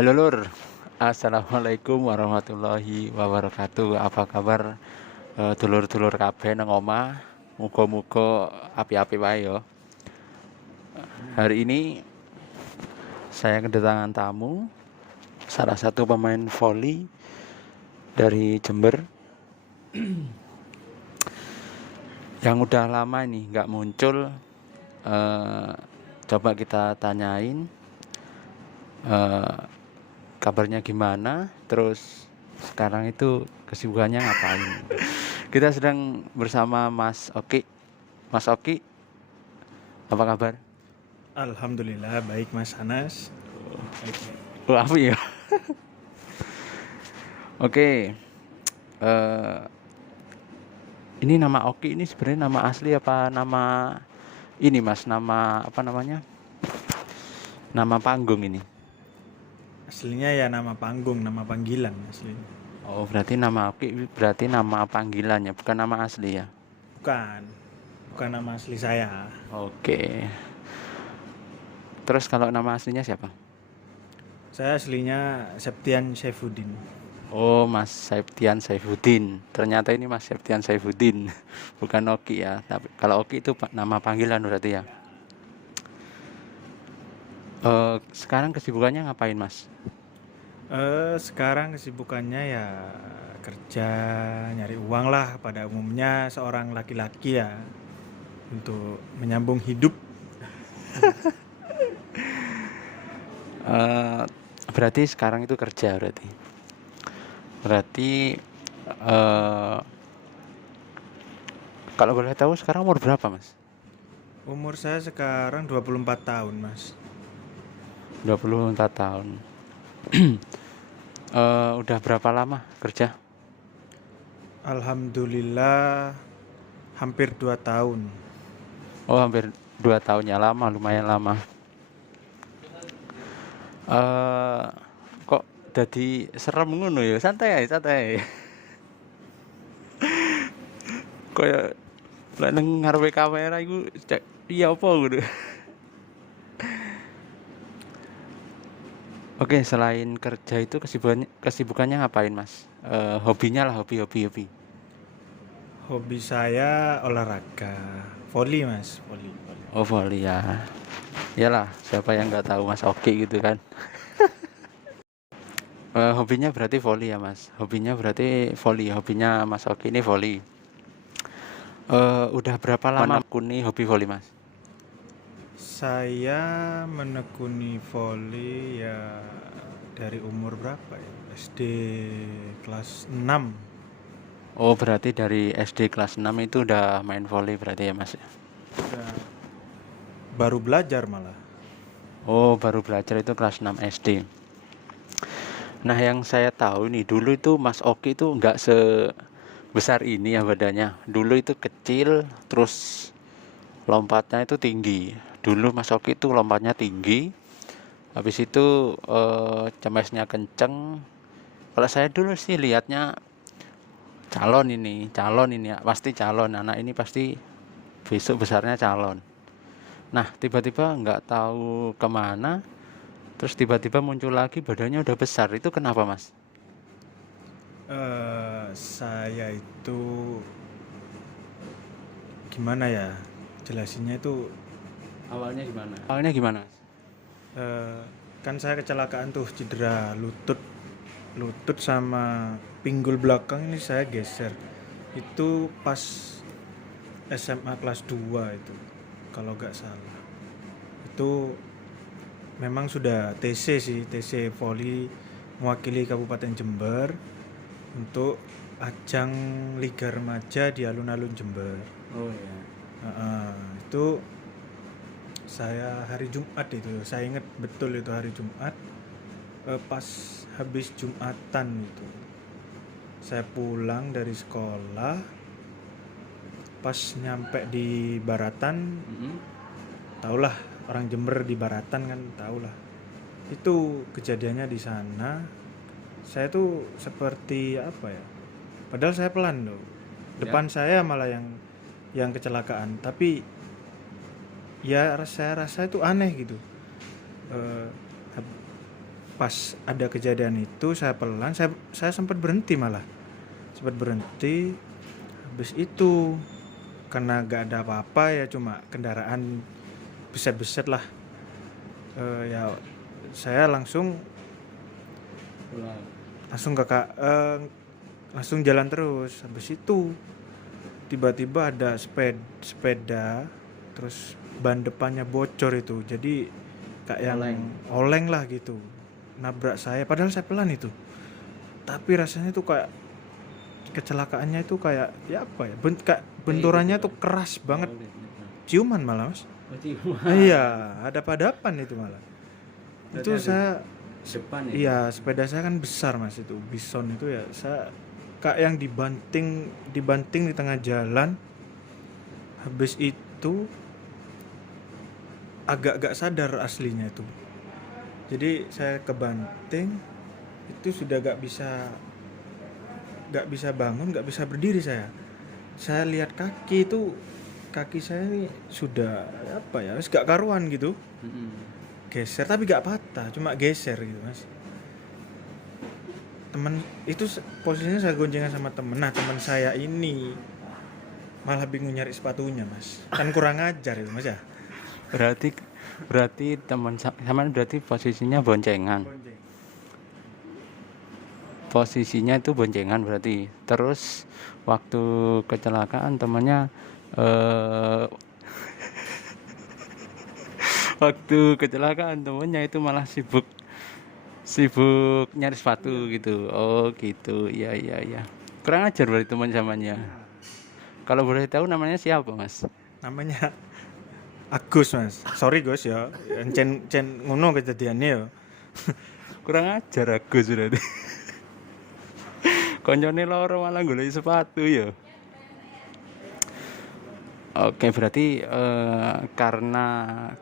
Halo Lur, Assalamualaikum warahmatullahi wabarakatuh. Apa kabar dulur-dulur kabeh nang omah? Muga-muga api-api wae ya. Hari ini saya kedatangan tamu, salah satu pemain voli dari Jember yang udah lama ini nggak muncul. Coba kita tanyain kabarnya gimana, terus sekarang itu kesibukannya ngapain. Kita sedang bersama Mas Oki. Mas Oki, apa kabar? Alhamdulillah baik Mas Anas. Oh, apa ya? Oke. eh, ini nama Oki ini sebenarnya nama asli apa nama ini Mas? Nama apa namanya? Nama panggung ini. Aslinya ya nama panggung, nama panggilan aslinya. Oh, berarti nama Oki berarti nama panggilannya, bukan nama asli ya? Bukan, bukan nama asli saya. Oke. Terus kalau nama aslinya siapa? Saya aslinya Septian Saifuddin. Oh, Mas Septian Saifuddin. Ternyata ini Mas Septian Saifuddin, bukan Oki ya. Tapi kalau Oki itu nama panggilan berarti ya. Sekarang kesibukannya ngapain Mas? Sekarang kesibukannya ya kerja, nyari uang lah pada umumnya seorang laki-laki ya untuk menyambung hidup. Eh, Berarti sekarang itu kerja berarti. Berarti eh, kalau boleh tahu sekarang umur berapa Mas? Umur saya sekarang 24 tahun, Mas. 24 tahun. Udah berapa lama kerja? Alhamdulillah hampir 2 tahun. Oh, hampir 2 tahun ya, lama, lumayan lama. Eh Kok jadi serem ngono ya? Santai ae, santai. Kayak lek nang ngarepe kamera iku cek iya apa ngono. Oke, selain kerja itu kesibukannya ngapain, Mas? Hobinya lah, hobi. Hobi saya olahraga, voli Mas, voli. Oh, volley ya. Iyalah, siapa yang nggak tahu Mas Oki gitu kan. Hobinya berarti volley ya, Mas. Hobinya berarti volley. Hobinya Mas Oki ini volley. Udah berapa lama menekuni hobi volley, Mas? Saya menekuni voli ya dari umur berapa ya? SD kelas 6. Oh, berarti dari SD kelas 6 itu udah main volley berarti ya, Mas? Udah baru belajar malah. Oh, baru belajar itu kelas 6 SD. Nah, yang saya tahu nih, dulu itu Mas Oki itu nggak sebesar ini ya badannya. Dulu itu kecil, terus lompatnya itu tinggi. Dulu Mas Oki itu lompatnya tinggi, habis itu cemesnya kenceng. Kalau saya dulu sih lihatnya calon ini ya, pasti calon. Anak ini pasti besok besarnya calon. Nah, tiba-tiba nggak tahu kemana, terus tiba-tiba muncul lagi badannya udah besar. Itu kenapa, Mas? Saya itu gimana ya? Jelasinnya itu Awalnya gimana? kan saya kecelakaan tuh cedera lutut sama pinggul belakang ini saya geser. Itu pas SMA kelas 2 itu kalau nggak salah. Itu memang sudah TC sih, TC voli mewakili Kabupaten Jember untuk ajang Liga Remaja di alun-alun Jember. Oh ya. Itu saya hari Jumat itu, saya ingat betul itu hari Jumat. Pas habis Jumatan itu, saya pulang dari sekolah. Pas nyampe di Baratan, tahulah orang Jember di Baratan kan tahulah. Itu kejadiannya di sana. Saya tuh seperti apa ya? Padahal saya pelan loh. Depan saya malah yang kecelakaan. Tapi ya saya rasa itu aneh gitu. pas ada kejadian itu saya pelan, saya sempat berhenti malah. Sempat berhenti, habis itu karena gak ada apa-apa ya, cuma kendaraan beset-beset lah. Ya saya langsung langsung langsung jalan terus. Habis itu tiba-tiba ada sepeda terus ban depannya bocor itu, jadi kayak yang oleng lah gitu, nabrak saya padahal saya pelan itu, tapi rasanya tuh kayak kecelakaannya itu kayak ya apa ya, kayak benturannya tuh keras banget, ciuman malah mas. Iya, hadap-hadapan itu malah. Itu saya depan ya. iya, sepeda saya kan besar mas, itu Bison itu ya, saya kayak yang dibanting di tengah jalan. Habis itu agak-agak sadar aslinya itu, jadi saya kebanting itu sudah gak bisa bangun, gak bisa berdiri. Saya lihat kaki saya ini sudah apa ya, wis gak karuan gitu, geser tapi gak patah, cuma geser gitu mas. Temen itu posisinya saya goncengan sama temen. Nah teman saya ini malah bingung nyari sepatunya mas, kan kurang ajar itu mas ya. Berarti teman sama berarti posisinya itu boncengan berarti. Terus waktu kecelakaan temannya itu malah sibuk nyari sepatu gitu. Oh gitu, iya iya iya. Kurang ajar berarti teman zamannya. Kalau boleh tahu namanya siapa mas? Namanya Agus mas, sorry Gus ya, cen ngono kejadiannya ya. Kurang ajar Agus berarti. Koncone loro malah golek sepatu ya. Oke, berarti karena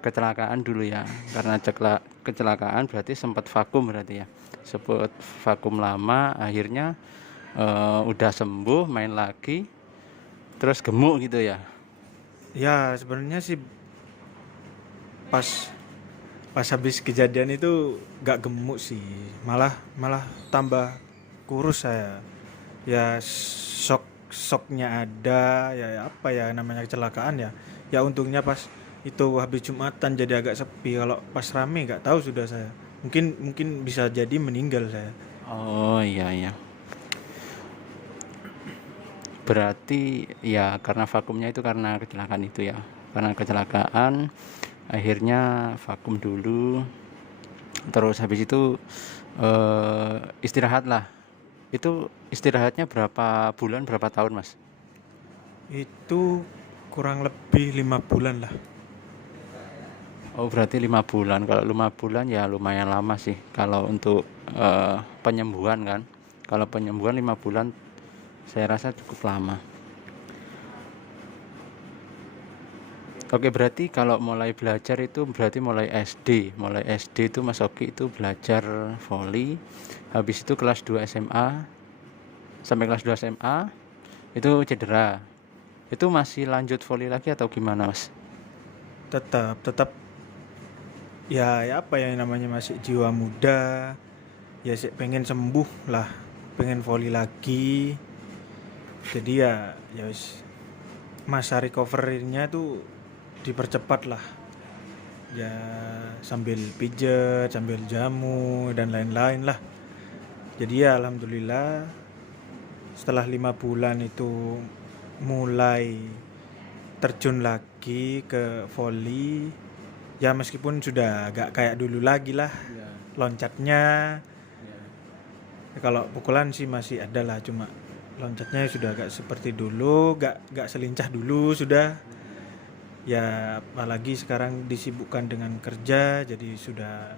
kecelakaan dulu ya. Karena kecelakaan berarti sempat vakum berarti ya. Sempat vakum lama, akhirnya udah sembuh, main lagi. Terus gemuk gitu ya. Ya sebenarnya sih pas habis kejadian itu gak gemuk sih, malah tambah kurus saya. Ya shocknya ada ya, apa ya namanya kecelakaan ya. Ya untungnya pas itu habis Jumatan jadi agak sepi. Kalau pas rame gak tahu sudah saya. Mungkin bisa jadi meninggal saya. Oh iya iya. Berarti ya karena vakumnya itu karena kecelakaan itu ya. Karena kecelakaan akhirnya vakum dulu. Terus habis itu istirahat lah. Itu istirahatnya berapa bulan, berapa tahun mas? Itu kurang lebih 5 bulan lah. Oh berarti 5 bulan. Kalau 5 bulan ya lumayan lama sih. Kalau untuk penyembuhan kan. Kalau penyembuhan 5 bulan saya rasa cukup lama. Oke, berarti kalau mulai belajar itu berarti mulai SD. Mulai SD itu Mas Oki itu belajar voli. Habis itu kelas 2 SMA. Sampai kelas 2 SMA itu cedera. Itu masih lanjut voli lagi atau gimana, Mas? Tetap ya apa ya namanya, masih jiwa muda. Ya pengen sembuh lah, pengen voli lagi. Jadi ya wis, masa recovery-nya tuh dipercepat lah. Ya sambil pijet, sambil jamu dan lain-lain lah. Jadi ya alhamdulillah setelah 5 bulan itu mulai terjun lagi ke voli. Ya meskipun sudah gak kayak dulu lagi lah loncatnya. Ya, kalau pukulan sih masih ada lah, cuma loncatnya sudah gak seperti dulu, gak selincah dulu sudah. Ya apalagi sekarang disibukkan dengan kerja, jadi sudah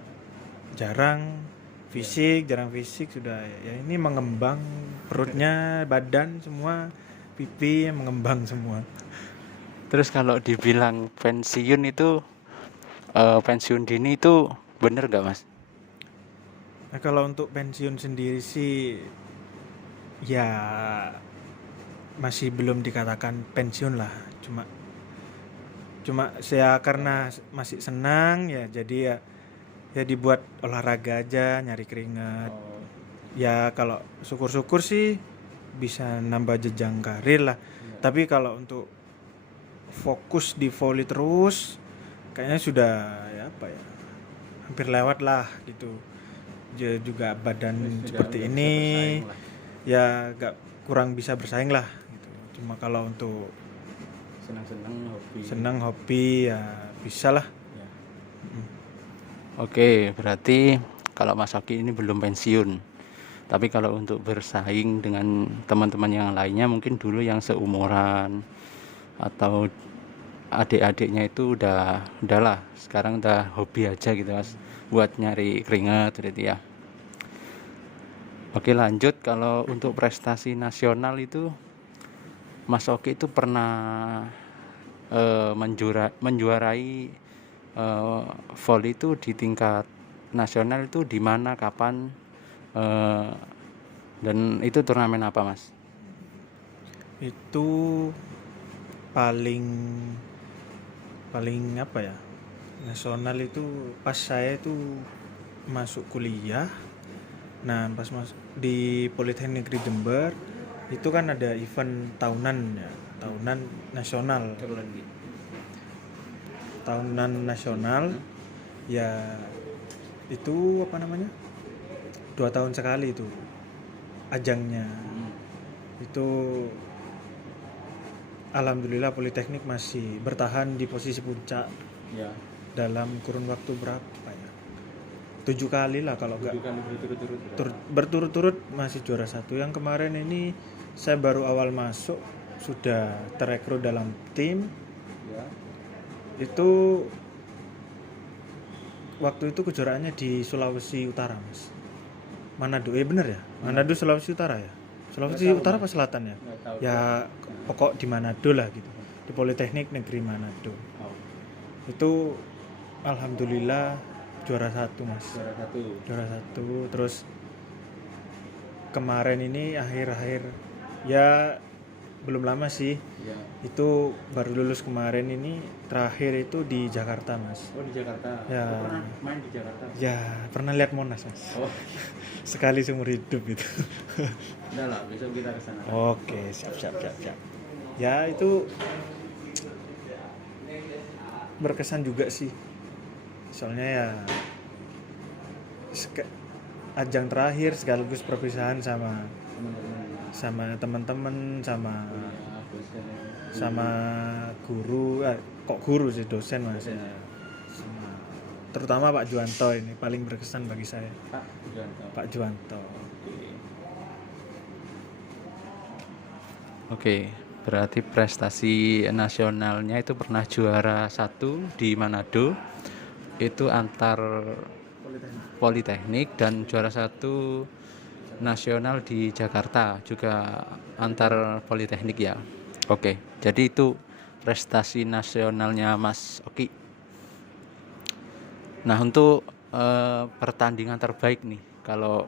jarang fisik sudah. Ya ini mengembang perutnya, badan semua, pipi mengembang semua. Terus kalau dibilang pensiun itu pensiun dini itu bener gak mas? Nah kalau untuk pensiun sendiri sih ya masih belum dikatakan pensiun lah, cuma saya karena masih senang ya, jadi ya ya dibuat olahraga aja, nyari keringat. Oh, Ya kalau syukur-syukur sih bisa nambah jenjang karir lah. iya. Tapi kalau untuk fokus di volley terus kayaknya sudah ya apa ya, hampir lewat lah gitu. Juga badan Wis, seperti udah ini bisa bersaing lah. ya gak kurang bisa bersaing lah gitu. Cuma kalau untuk Senang-senang hobi. senang hobi ya bisa lah. Ya. Oke, berarti kalau Mas Oki ini belum pensiun. Tapi kalau untuk bersaing dengan teman-teman yang lainnya mungkin dulu yang seumuran atau adik-adiknya itu udahlah, sekarang udah hobi aja gitu Mas, buat nyari keringat gitu ya. Oke, lanjut. Kalau untuk prestasi nasional itu Mas Oki itu pernah menjuarai volley itu di tingkat nasional itu di mana, kapan, eh, dan itu turnamen apa Mas? Itu paling apa ya, nasional itu pas saya itu masuk kuliah. Nah pas di Politeknik Negeri Jember itu kan ada event tahunan ya, tahunan nasional ya, itu apa namanya, 2 tahun sekali itu ajangnya. Itu alhamdulillah Politeknik masih bertahan di posisi puncak Ya, dalam kurun waktu berapa ya, 7 kali lah kalau enggak kan berturut-turut. berturut-turut masih juara satu. Yang kemarin ini saya baru awal masuk sudah terekrut dalam tim. Ya. Itu waktu itu kejuaraannya di Sulawesi Utara Mas, Manado, bener ya, Manado Sulawesi Utara ya, Sulawesi Nggak tahu, Utara Mas. apa selatan ya, Nggak tahu. ya pokok di Manado lah gitu, di Politeknik Negeri Manado. Oh, Itu alhamdulillah juara satu Mas, juara satu. juara satu. Terus kemarin ini akhir-akhir ya belum lama sih, Ya. itu baru lulus kemarin ini, terakhir itu di Jakarta Mas. Oh, di Jakarta. Ya. Oh, pernah main di Jakarta? Ya pernah lihat Monas Mas, Oh, sekali seumur hidup itu. udah lah, besok kita ke sana. Oke, siap. Ya itu berkesan juga sih, soalnya ya ajang terakhir sekaligus perpisahan sama teman-teman, sama guru, kok guru sih, dosen Mas ya. Terutama Pak Juwanto ini paling berkesan bagi saya. Pak Juwanto. Oke, berarti prestasi nasionalnya itu pernah juara satu di Manado, itu antar Politeknik, dan juara satu nasional di Jakarta juga antar Politeknik ya. Oke, jadi itu prestasi nasionalnya Mas Oki. Nah, untuk pertandingan terbaik nih, kalau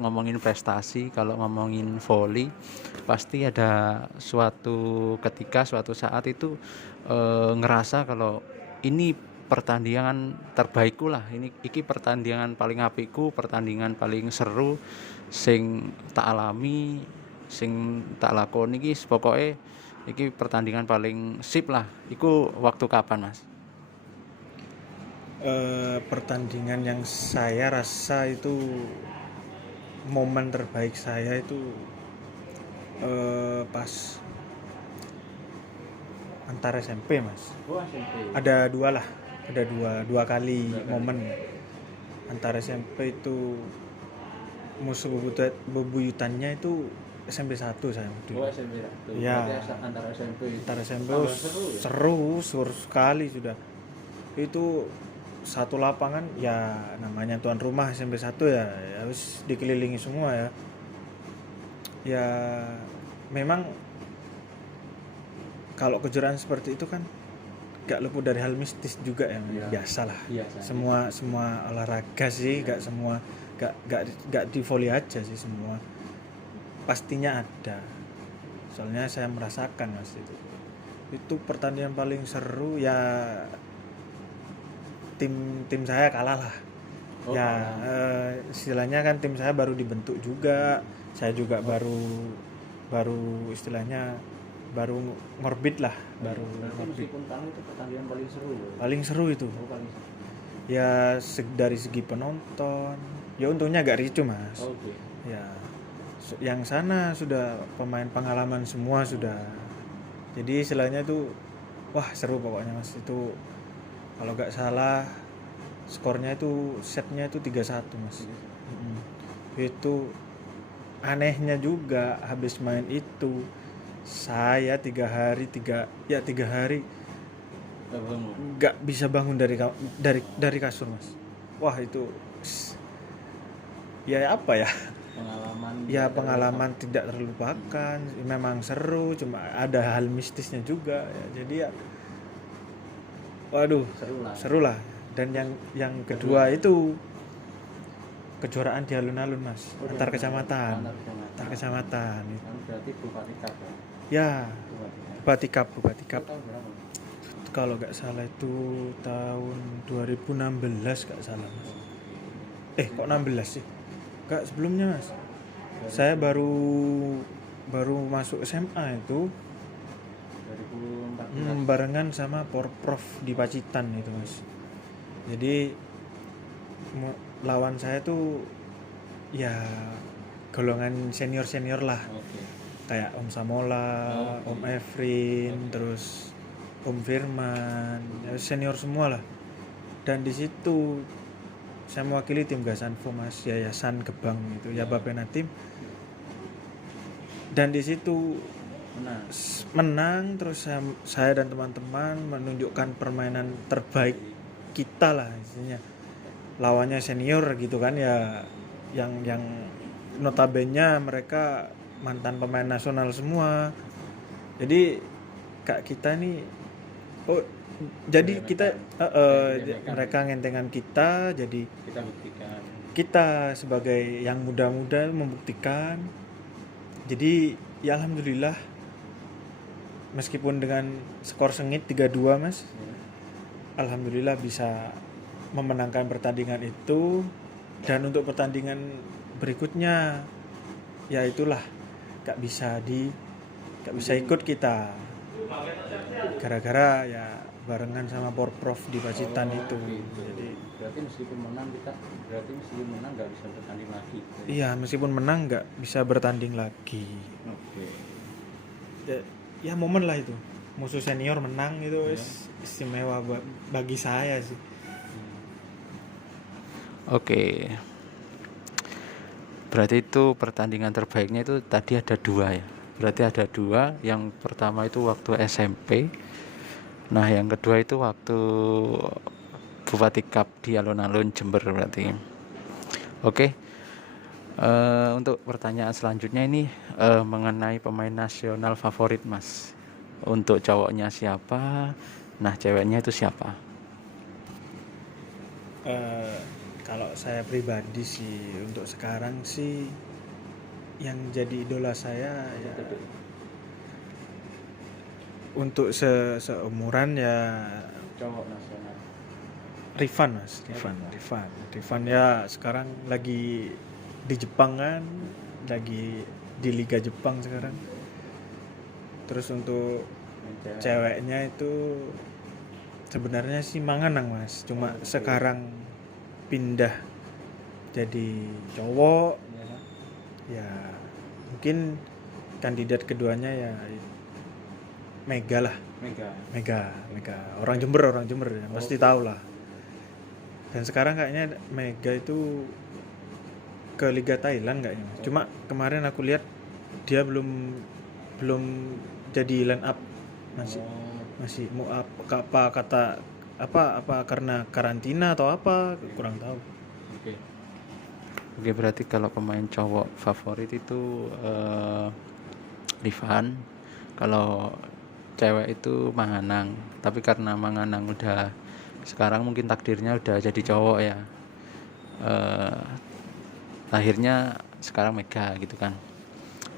ngomongin prestasi, kalau ngomongin volley, pasti ada suatu ketika, suatu saat itu ngerasa kalau ini pertandingan terbaikku lah, iki pertandingan paling apikku, pertandingan paling seru sing tak alami, sing tak lakoni iki, pokoknya iki pertandingan paling sip lah. Iku waktu kapan Mas? Pertandingan yang saya rasa itu momen terbaik saya itu pas antar SMP Mas. Oh, SMP. Ada dua kali momen. Antar SMP itu musuh bebuyutannya itu SMP 1 saya waktu Oh, itu. SMP satu. Ya. Berarti antara SMP. Antar SMP Tambah seru ya? seru sekali sudah. Itu satu lapangan ya, namanya tuan rumah SMP 1 ya harus dikelilingi semua ya. Ya memang kalau kejuaraan seperti itu kan gak luput dari hal mistis juga ya, Iya. biasalah. Biasa. Semua olahraga sih, gak semua, gak di volley aja sih, semua pastinya ada. Soalnya saya merasakan Mas itu pertandingan paling seru ya, tim saya kalah lah. Oh, Ya kalah. istilahnya kan tim saya baru dibentuk juga, saya juga baru istilahnya baru ngorbit lah, baru Berarti ngorbit. meskipun kalah itu pertandingan paling seru ya? Paling seru itu. Oh, paling seru. Ya dari segi penonton, ya untungnya agak ricu mas. Oke. Ya yang sana sudah pemain pengalaman semua sudah. Jadi istilahnya tuh wah seru pokoknya mas. Itu kalau nggak salah skornya itu setnya itu 3-1 mas. Itu anehnya juga habis main itu saya 3 hari Nggak bangun. nggak bisa bangun dari kasur mas. Wah itu ya apa ya, Pengalaman. ya pengalaman tidak terlupakan. Memang seru, cuma ada hal mistisnya juga ya. Jadi ya waduh Seru lah. seru lah. Dan yang kedua itu kejuaraan di alun-alun mas, antar kecamatan. Antar kecamatan. Kan berarti Bupati Cup ya? Ya Bupati Cup. Bupati Cup Itu tahun berapa? kalau nggak salah itu tahun 2016 nggak salah mas. Kok 16 sih, nggak sebelumnya mas. Saya baru masuk SMA itu 2014. barengan sama Porprov di Pacitan itu mas. Jadi lawan saya tuh ya golongan senior lah, Oke. kayak Om Samola, Om Efrin, terus Om Firman, ya senior semua lah. Dan di situ saya mewakili tim Gasanfo mas, Yayasan Gebang itu ya Bapena tim. Dan di situ menang terus saya dan teman-teman menunjukkan permainan terbaik kita lah istilahnya. Lawannya senior gitu kan ya, yang notabene mereka mantan pemain nasional semua. Jadi kak kita nih jadi kita mereka ngentengan kita, jadi Kita buktikan. kita sebagai yang muda-muda membuktikan. Jadi ya alhamdulillah meskipun dengan skor sengit 3-2 mas, alhamdulillah bisa memenangkan pertandingan itu. Dan untuk pertandingan berikutnya ya itulah gak bisa ikut kita gara-gara ya barengan sama Porprov di Pacitan itu. Jadi berarti meskipun menang nggak bisa bertanding lagi. iya, meskipun menang nggak bisa bertanding lagi. Oke. Ya momen lah itu, musuh senior menang itu istimewa bagi saya sih. Oke. Berarti itu pertandingan terbaiknya itu tadi ada 2 ya. Berarti ada 2. Yang pertama itu waktu SMP. Nah, yang kedua itu waktu Bupati Cup di alun-alun Jember berarti. Oke. Untuk pertanyaan selanjutnya ini mengenai pemain nasional favorit mas. Untuk cowoknya siapa? Nah, ceweknya itu siapa? Kalau saya pribadi sih untuk sekarang sih yang jadi idola saya ya untuk seumuran ya Cowok nasional. Rifan mas. Rifan ya sekarang lagi di Jepang kan, lagi di Liga Jepang sekarang. Terus untuk ceweknya itu sebenarnya sih Manganang mas, cuma sekarang pindah jadi cowok ya. Mungkin kandidat keduanya ya Mega lah. Mega orang Jember ya, pasti tahu lah. Dan sekarang kayaknya Mega itu ke Liga Thailand kayaknya. Cuma kemarin aku lihat dia belum jadi line up, masih mau apa karena karantina atau apa, kurang tahu. Oke, berarti kalau pemain cowok favorit itu Rifan. Kalau cewek itu Manganang. Tapi karena Manganang udah sekarang mungkin takdirnya udah jadi cowok ya, akhirnya sekarang Mega gitu kan.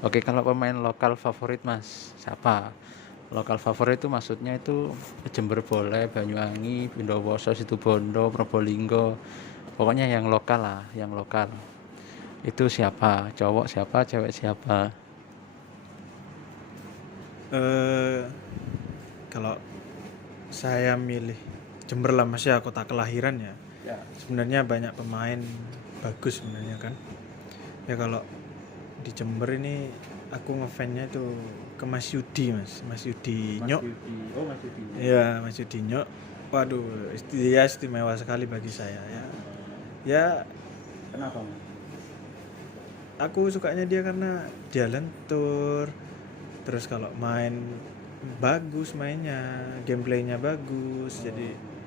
Oke, kalau pemain lokal favorit mas siapa? Lokal favorit itu maksudnya itu Jember boleh, Banyuwangi, Bondowoso, Situbondo, Probolinggo. Pokoknya yang lokal lah, yang lokal. Itu siapa? Cowok siapa, cewek siapa? eh Kalau saya milih Jember lah, Mas ya, kota kelahiran ya. Ya. Sebenarnya banyak pemain bagus sebenarnya kan. Ya kalau di Jember ini aku ngefansnya itu ke Mas Yudi, Mas Yudi Nyok. Oh, Mas Yudi. Ya, Mas Yudi Nyok. Waduh, dia istimewa sekali bagi saya ya. Ya, Kenapa, Mas? aku sukanya dia karena dia lentur. Terus kalau main bagus mainnya, gameplaynya bagus. Jadi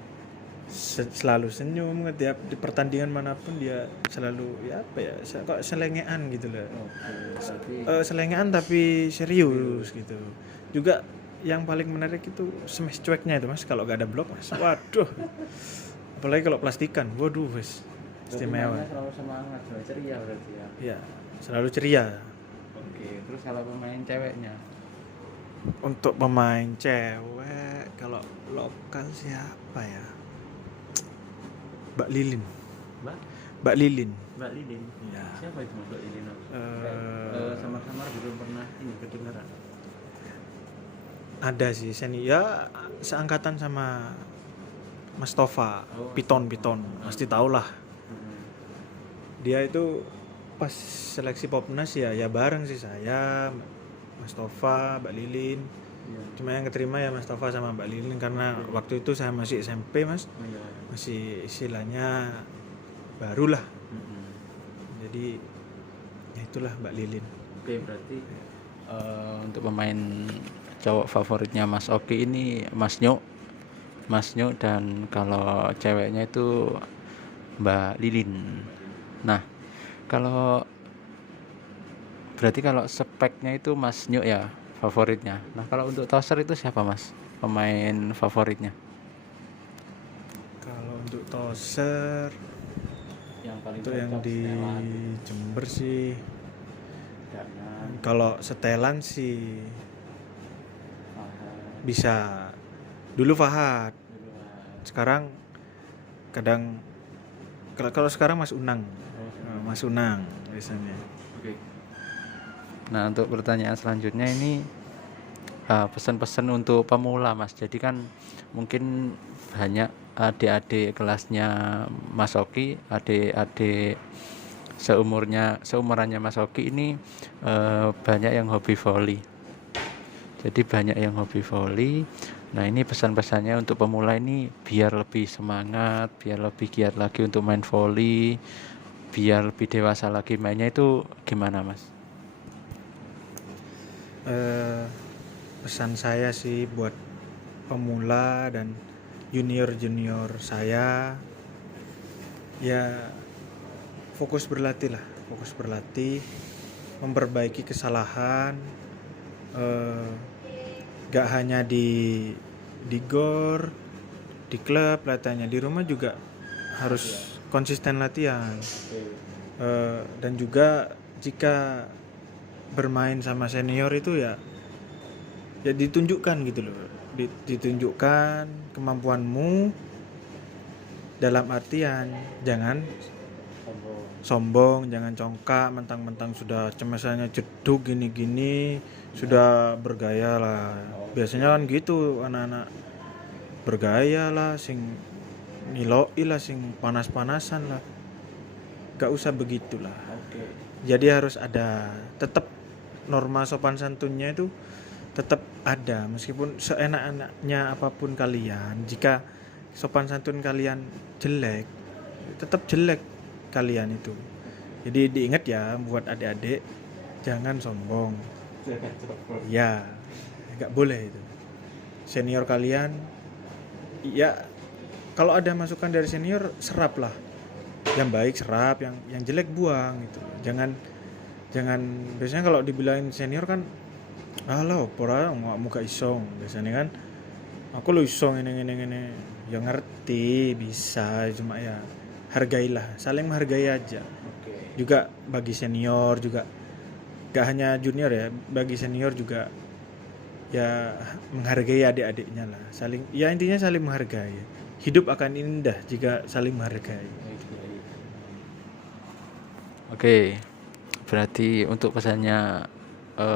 selalu senyum setiap di pertandingan manapun dia selalu ya apa ya kok selengean gitu loh. Selengean tapi serius gitu. Juga yang paling menarik itu smash cueknya itu, Mas, kalau gak ada blok, Mas. Waduh. Apalagi kalau plastikan. Waduh, Mas. Istimewa. Selalu semangat, selalu ceria berarti ya. Ya, selalu ceria. Oke, terus kalau pemain ceweknya? Untuk pemain cewek kalau lokal siapa ya? Mbak Lilin. Mbak Lilin. Mbak Lilin. Ya. Siapa itu Mbak Lilin? Sama-sama belum pernah ini kedengaran. Ada sih ya seangkatan sama Mas Tova, Piton, pasti tau lah. Dia itu pas seleksi Popnas ya bareng sih saya, Mas Tova, Mbak Lilin. Cuma yang keterima ya Mas Tova sama Mbak Lilin karena waktu itu saya masih SMP, Mas. Masih istilahnya baru lah. Jadi ya itulah Mbak Lilin. Oke, berarti untuk pemain cowok favoritnya Mas Oki ini Mas Nyok, dan kalau ceweknya itu Mbak Lilin. Nah, berarti kalau speknya itu Mas Nyok ya favoritnya. Nah, kalau untuk toser itu siapa, Mas, pemain favoritnya? Kalau untuk toser Yang paling itu yang di setelan. Jember sih. Danan, Kalau setelan sih Fahad, bisa dulu Fahad. Sekarang kadang kalau sekarang Mas Unang. Mas Unang biasanya. Oke. Nah, untuk pertanyaan selanjutnya ini pesan-pesan untuk pemula, Mas. Jadi kan mungkin banyak adik-adik kelasnya Mas Oki, adik-adik seumurannya Mas Oki ini banyak yang hobi volley. Jadi banyak yang hobi volley. Nah, ini pesan-pesannya untuk pemula ini biar lebih semangat, biar lebih giat lagi untuk main volley, biar lebih dewasa lagi mainnya, itu gimana, Mas? Pesan saya sih buat pemula dan junior saya ya fokus berlatih, memperbaiki kesalahan, gak hanya di gor, di klub latihannya, di rumah juga harus konsisten latihan. Dan juga jika bermain sama senior itu ya ditunjukkan gitu loh, ditunjukkan kemampuanmu, dalam artian jangan sombong, jangan congkak mentang-mentang sudah cemesannya jeduk gini-gini sudah bergaya lah. Biasanya kan gitu anak-anak bergaya lah, sing niloi lah, sing panas-panasan lah. Gak usah begitulah. Jadi harus ada tetap norma sopan santunnya itu tetap ada, meskipun seenak-enaknya apapun kalian, jika sopan santun kalian jelek, tetap jelek kalian itu. Jadi diingat ya buat adik-adik, jangan sombong. Ya, nggak boleh itu. Senior kalian, ya kalau ada masukan dari senior serap lah. Yang baik serap, yang jelek buang gitu. Jangan biasanya kalau dibilangin senior kan, alah opora muka isong, biasanya kan aku lo isong ini ya ngerti bisa, cuma ya hargailah, saling menghargai aja. Juga bagi senior juga, gak hanya junior ya, bagi senior juga ya menghargai adik-adiknya lah, saling, ya intinya saling menghargai. Hidup akan indah jika saling menghargai. Oke, berarti untuk pesannya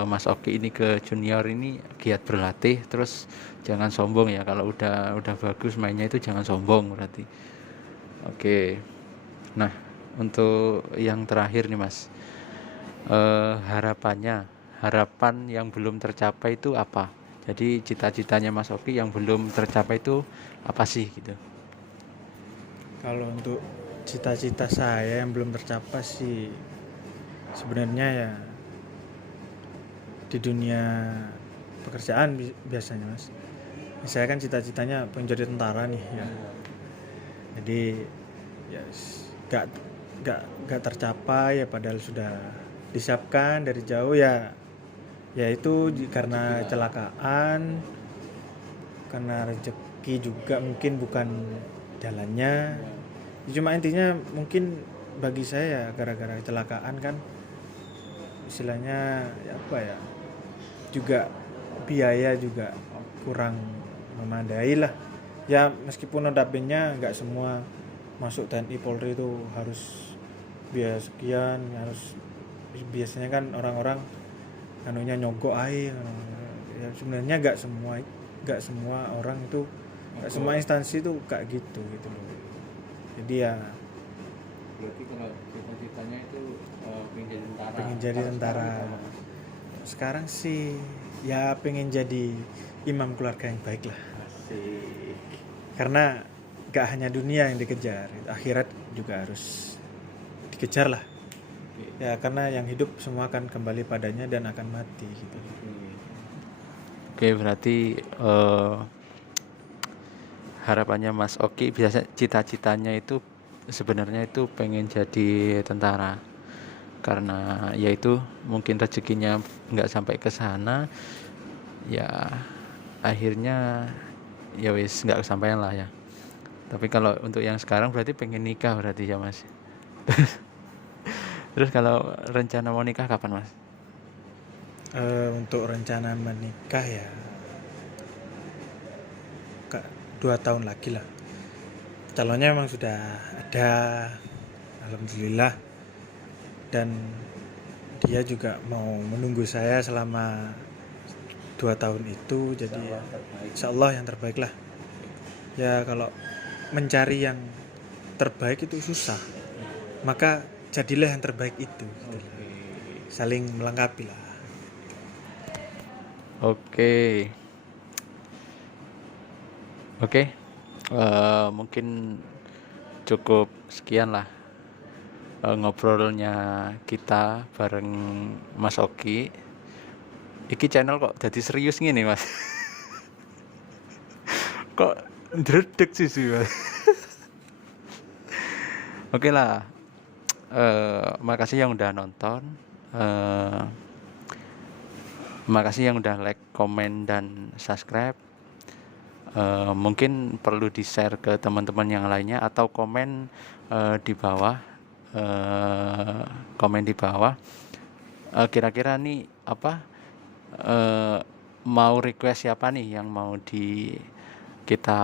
Mas Oki ini ke junior ini giat berlatih, terus jangan sombong ya, kalau udah bagus mainnya itu jangan sombong berarti. Oke. Nah, untuk yang terakhir nih Mas, harapan yang belum tercapai itu apa? Jadi cita-citanya Mas Oki yang belum tercapai itu apa sih gitu? Kalau untuk cita-cita saya yang belum tercapai sih sebenarnya ya di dunia pekerjaan biasanya Mas. Saya kan cita-citanya pengen jadi tentara nih ya. Jadi ya gak gak tercapai ya, padahal sudah disiapkan dari jauh ya. Ya itu karena kecelakaan, karena rezeki juga mungkin bukan jalannya. Cuma intinya mungkin bagi saya ya gara-gara kecelakaan kan, istilahnya ya apa ya, juga biaya juga kurang memadai lah ya. Meskipun notabene nggak semua masuk TNI Polri itu harus biaya sekian, harus, biasanya kan orang-orang anunya nyogok air ya. Sebenarnya nggak semua orang itu, nggak semua instansi itu kayak gitu loh. Jadi ya Berarti kalau cita-citanya itu pengen jadi tentara. Sekarang sih ya pengen jadi imam keluarga yang baik lah. Asik. Karena gak hanya dunia yang dikejar, akhirat juga harus dikejar lah. Ya karena yang hidup semua akan kembali padanya dan akan mati gitu. Oke, berarti harapannya Mas Oki biasa cita-citanya itu sebenarnya itu pengen jadi tentara, karena yaitu mungkin rezekinya nggak sampai ke sana ya, akhirnya ya wis nggak kesampaian lah ya. Tapi kalau untuk yang sekarang berarti pengen nikah berarti ya Mas. Terus kalau rencana mau nikah kapan Mas? Untuk rencana menikah ya 2 tahun lagi lah. Calonnya memang sudah ada, alhamdulillah, dan dia juga mau menunggu saya selama 2 tahun itu. Jadi ya insya Allah yang terbaik lah ya. Kalau mencari yang terbaik itu susah, maka jadilah yang terbaik itu gitu. Saling melengkapi lah. Oke. Mungkin cukup sekian lah ngobrolnya kita bareng Mas Oki. Iki channel kok jadi serius gini Mas? Kok dredeg sih Mas? Oke lah. Makasih yang udah nonton. Makasih yang udah like, komen, dan subscribe. Mungkin perlu di-share ke teman-teman yang lainnya atau komen di bawah. Kira-kira nih apa, mau request siapa nih yang mau di kita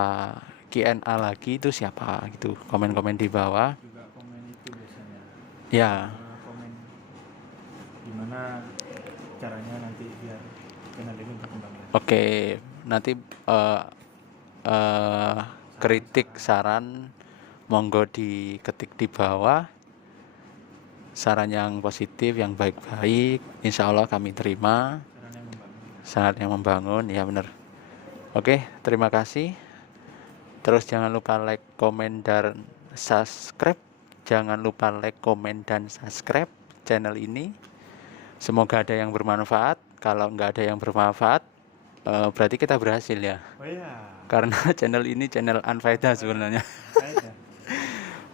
Q&A lagi itu siapa gitu, komen-komen di bawah Juga komen itu biasanya ya. komen gimana caranya nanti biar channel ini berkembang lagi. Oke, nanti kritik saran monggo diketik di bawah. Saran yang positif, yang baik-baik, insya Allah kami terima. Saran yang membangun, ya benar. Oke, terima kasih. Terus jangan lupa like, komen, dan subscribe. Jangan lupa like, komen, dan subscribe channel ini. Semoga ada yang bermanfaat. Kalau nggak ada yang bermanfaat, berarti kita berhasil ya. Oh iya. Karena channel ini channel unfaedah sebenarnya.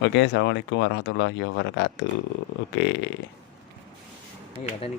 Oke, assalamualaikum warahmatullahi wabarakatuh. Oke. Ayo, ada nih.